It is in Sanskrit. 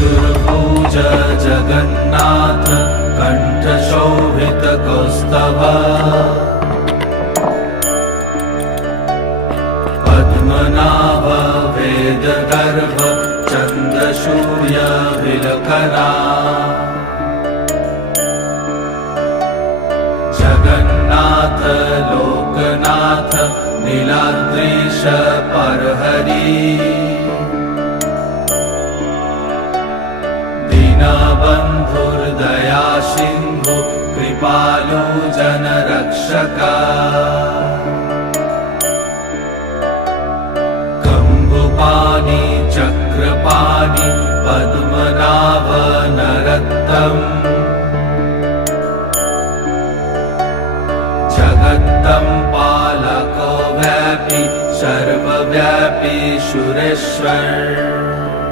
चतुर्भुज जगन्नाथ कण्ठशोभितकौस्तभ पद्मनाभ वेदगर्भ चन्द्रसूर्यविलकरा जगन्नाथ लोकनाथ नीलाद्रीश परहरि दीनबन्धुर्दया सिन्धु कृपालु जनरक्षका कम्बुपाणि चक्रपाणि पद्मनाभ नरत्तम् जगत्तं पालको व्यापी सर्वव्यापी सुरेश्वर